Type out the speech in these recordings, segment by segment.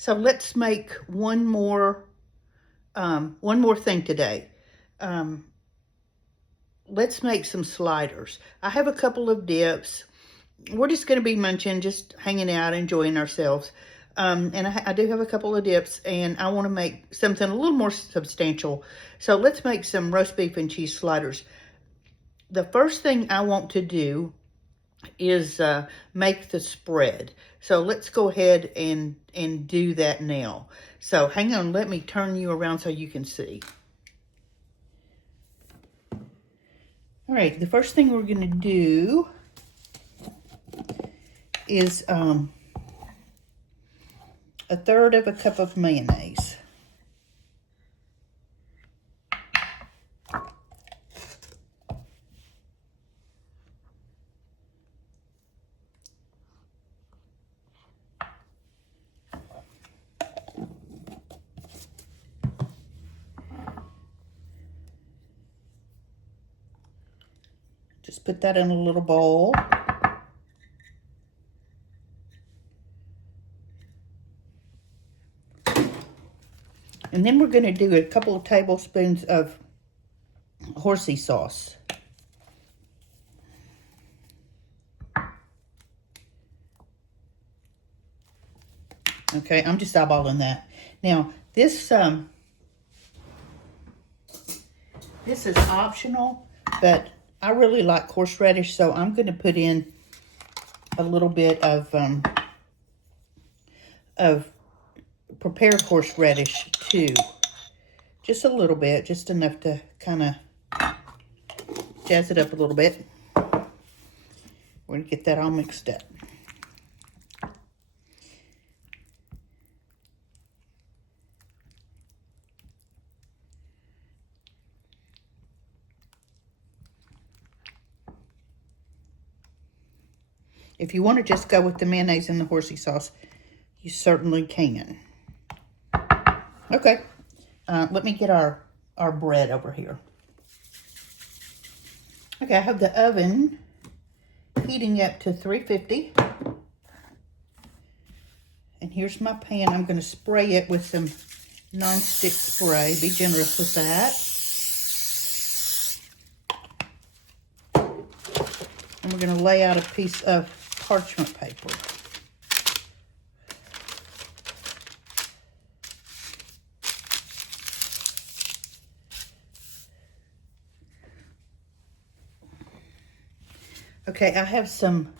So let's make one more thing today. Let's make some sliders. I have a couple of dips. We're just going to be munching, just hanging out, enjoying ourselves. And I do have a couple of dips, and I want to make something a little more substantial. So let's make some roast beef and cheese sliders. The first thing I want to do is make the spread. So let's go ahead and do that now. So hang on, let me turn you around so you can see. All right, the first thing we're going to do is a third of a cup of mayonnaise. Just put that in a little bowl. And then we're going to do a couple of tablespoons of horsey sauce. Okay, I'm just eyeballing that. Now, this is optional, but I really like horseradish, so I'm going to put in a little bit of prepared horseradish too. Just a little bit, just enough to kind of jazz it up a little bit. We're going to get that all mixed up. If you want to just go with the mayonnaise and the horsey sauce, you certainly can. Okay, let me get our bread over here. Okay, I have the oven heating up to 350. And here's my pan. I'm going to spray it with some non-stick spray. Be generous with that. And we're going to lay out a piece of parchment paper. Okay, I have some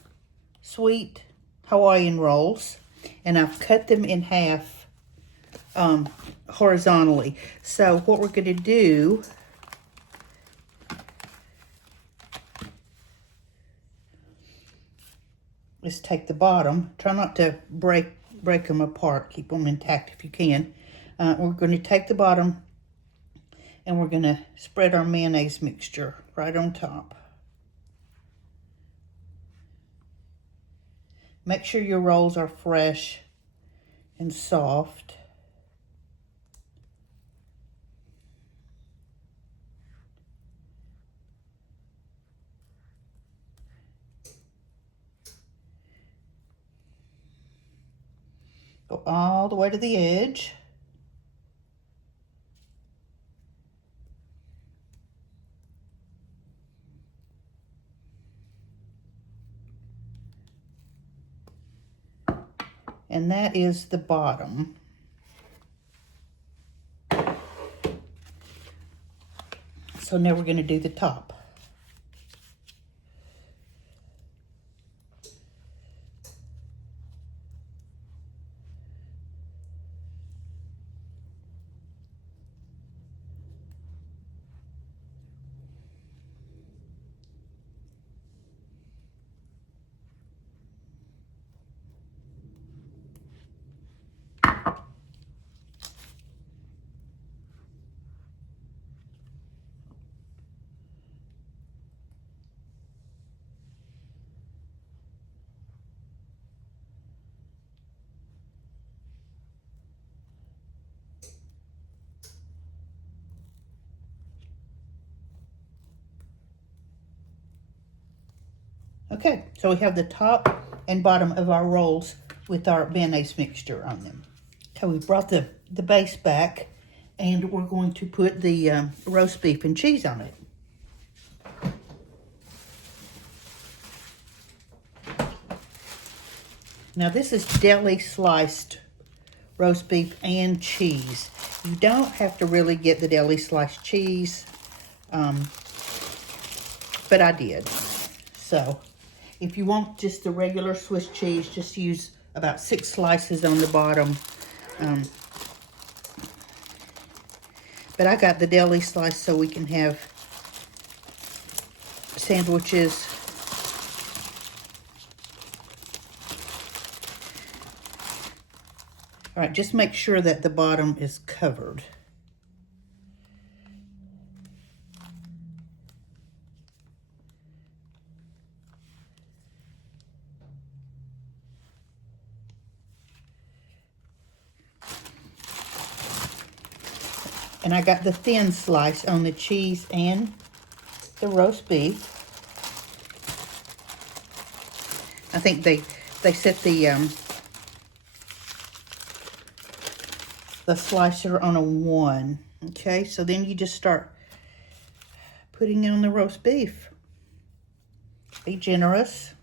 sweet Hawaiian rolls, and I've cut them in half horizontally. So what we're going to do is take the bottom. Try not to break them apart. Keep them intact if you can. We're going to take the bottom, and we're going to spread our mayonnaise mixture right on top. Make sure your rolls are fresh and soft. Go all the way to the edge. And that is the bottom. So now we're going to do the top. Okay, so we have the top and bottom of our rolls with our mayonnaise mixture on them. Okay, we brought the base back, and we're going to put the roast beef and cheese on it. Now this is deli sliced roast beef and cheese. You don't have to really get the deli sliced cheese, but I did. So if you want just the regular Swiss cheese, just use about 6 slices on the bottom. But I got the deli slice so we can have sandwiches. All right, just make sure that the bottom is covered. And I got the thin slice on the cheese and the roast beef. I think they set the slicer on a 1. Okay, so then you just start putting on the roast beef. Be generous.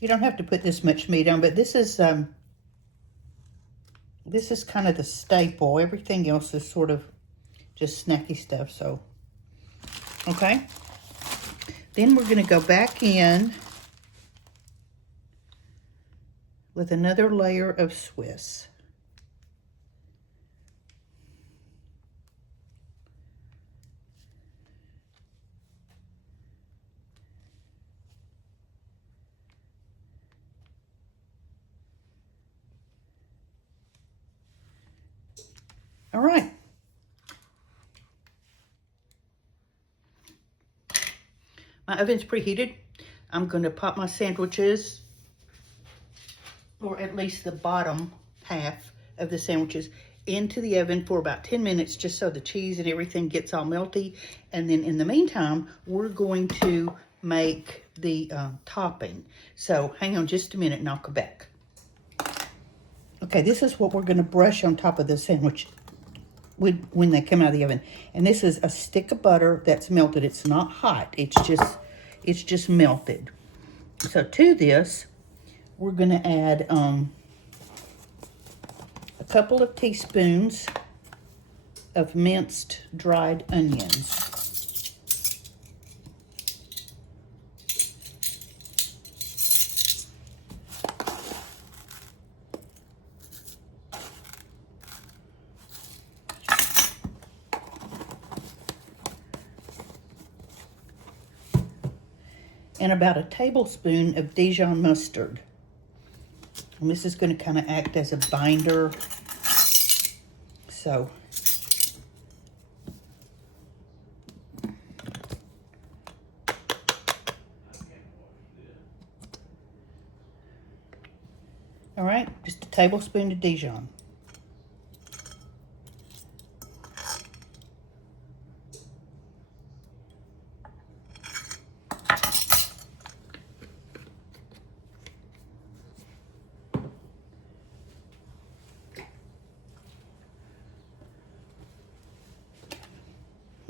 You don't have to put this much meat on, but this is kind of the staple. Everything else is sort of just snacky stuff, so. Okay. Then we're gonna go back in with another layer of Swiss. All right. My oven's preheated. I'm going to pop my sandwiches, or at least the bottom half of the sandwiches, into the oven for about 10 minutes, just so the cheese and everything gets all melty. And then in the meantime, we're going to make the topping. So hang on just a minute and I'll come back. Okay, this is what we're going to brush on top of the sandwich when they come out of the oven. And this is a stick of butter that's melted. It's not hot. It's just melted. So to this, we're going to add a couple of teaspoons of minced dried onions. And about a tablespoon of Dijon mustard. And this is going to kind of act as a binder. So, all right, just a tablespoon of Dijon.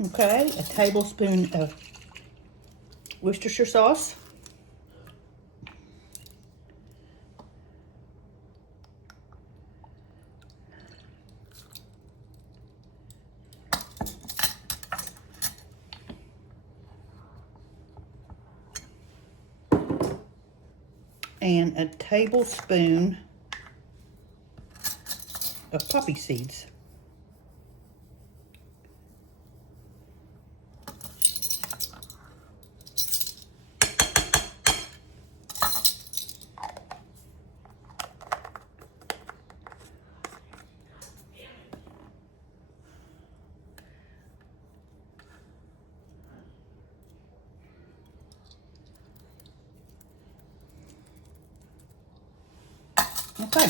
Okay, a tablespoon of Worcestershire sauce. And a tablespoon of poppy seeds. Okay.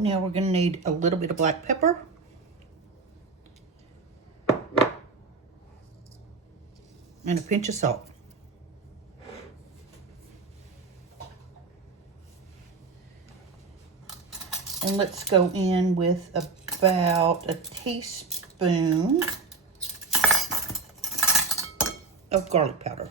Now we're going to need a little bit of black pepper. And a pinch of salt. And let's go in with about a teaspoon of garlic powder.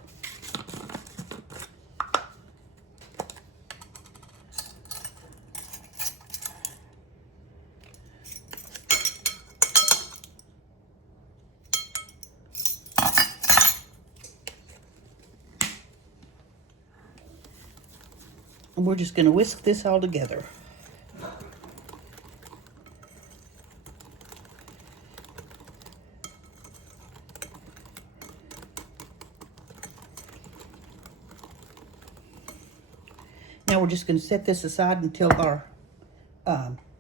And we're just going to whisk this all together. Now we're just going to set this aside until our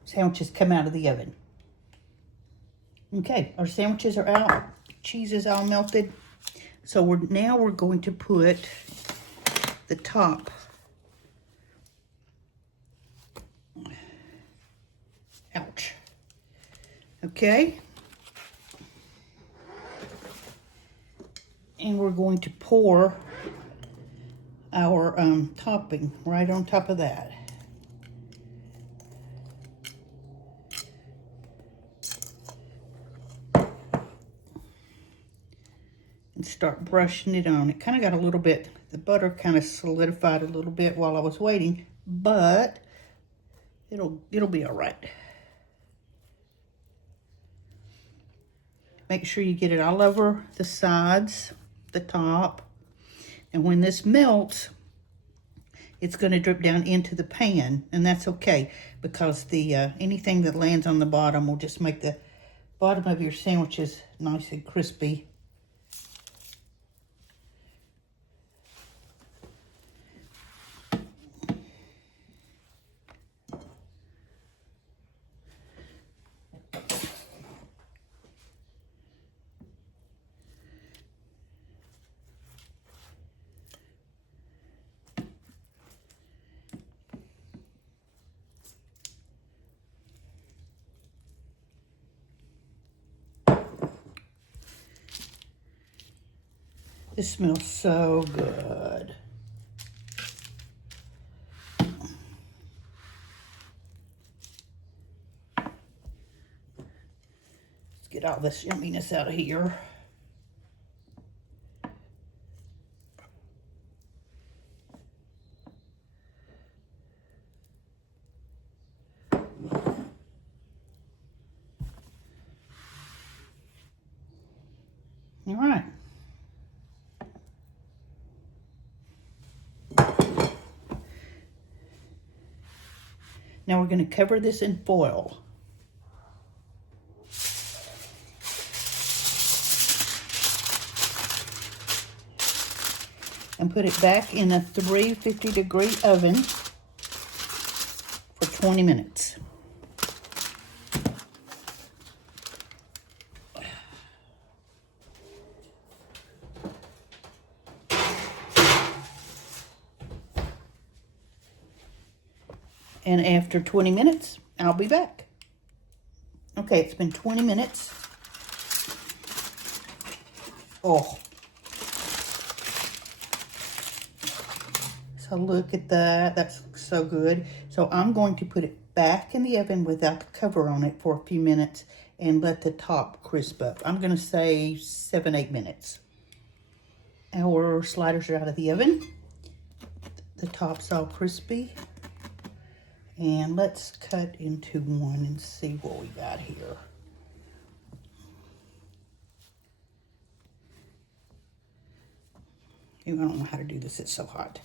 sandwiches come out of the oven. Okay, our sandwiches are out. Cheese is all melted. So now we're going to put the top ouch. Okay. And we're going to pour our topping right on top of that. And start brushing it on. It kind of got a little bit, the butter kind of solidified a little bit while I was waiting, but it'll be all right. Make sure you get it all over the sides, the top. And when this melts, it's going to drip down into the pan, and that's okay because the anything that lands on the bottom will just make the bottom of your sandwiches nice and crispy. This smells so good. Let's get all this yumminess out of here. All right. Now we're going to cover this in foil. And put it back in a 350-degree oven for 20 minutes. And after 20 minutes, I'll be back. Okay, it's been 20 minutes. Oh. So look at that. That's so good. So I'm going to put it back in the oven without the cover on it for a few minutes and let the top crisp up. I'm going to say 7-8 minutes. Our sliders are out of the oven. The top's all crispy. And let's cut into one and see what we got here. I don't know how to do this, it's so hot.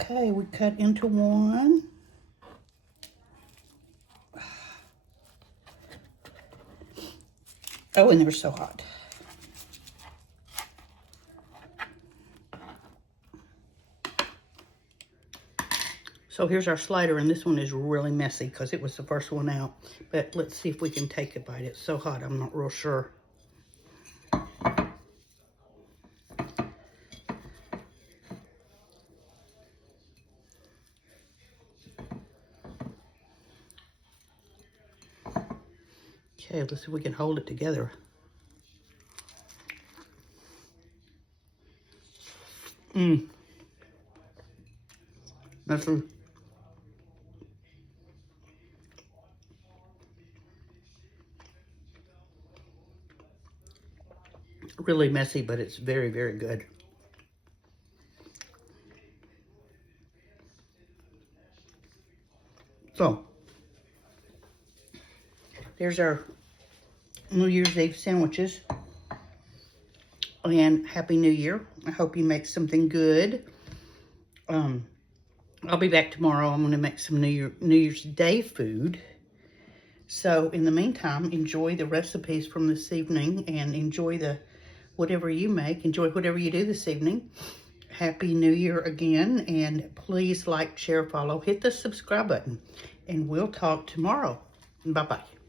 Okay, we cut into one. Oh, and they're so hot. So here's our slider, and this one is really messy because it was the first one out. But let's see if we can take a bite. It's so hot, I'm not real sure. Okay, let's see if we can hold it together. That's really messy, but it's very, very good. So, there's our New Year's Eve sandwiches. And Happy New Year. I hope you make something good. I'll be back tomorrow. I'm going to make some New Year's Day food. So, in the meantime, enjoy the recipes from this evening and enjoy whatever you make. Enjoy whatever you do this evening. Happy New Year again. And please like, share, follow. Hit the subscribe button. And we'll talk tomorrow. Bye-bye.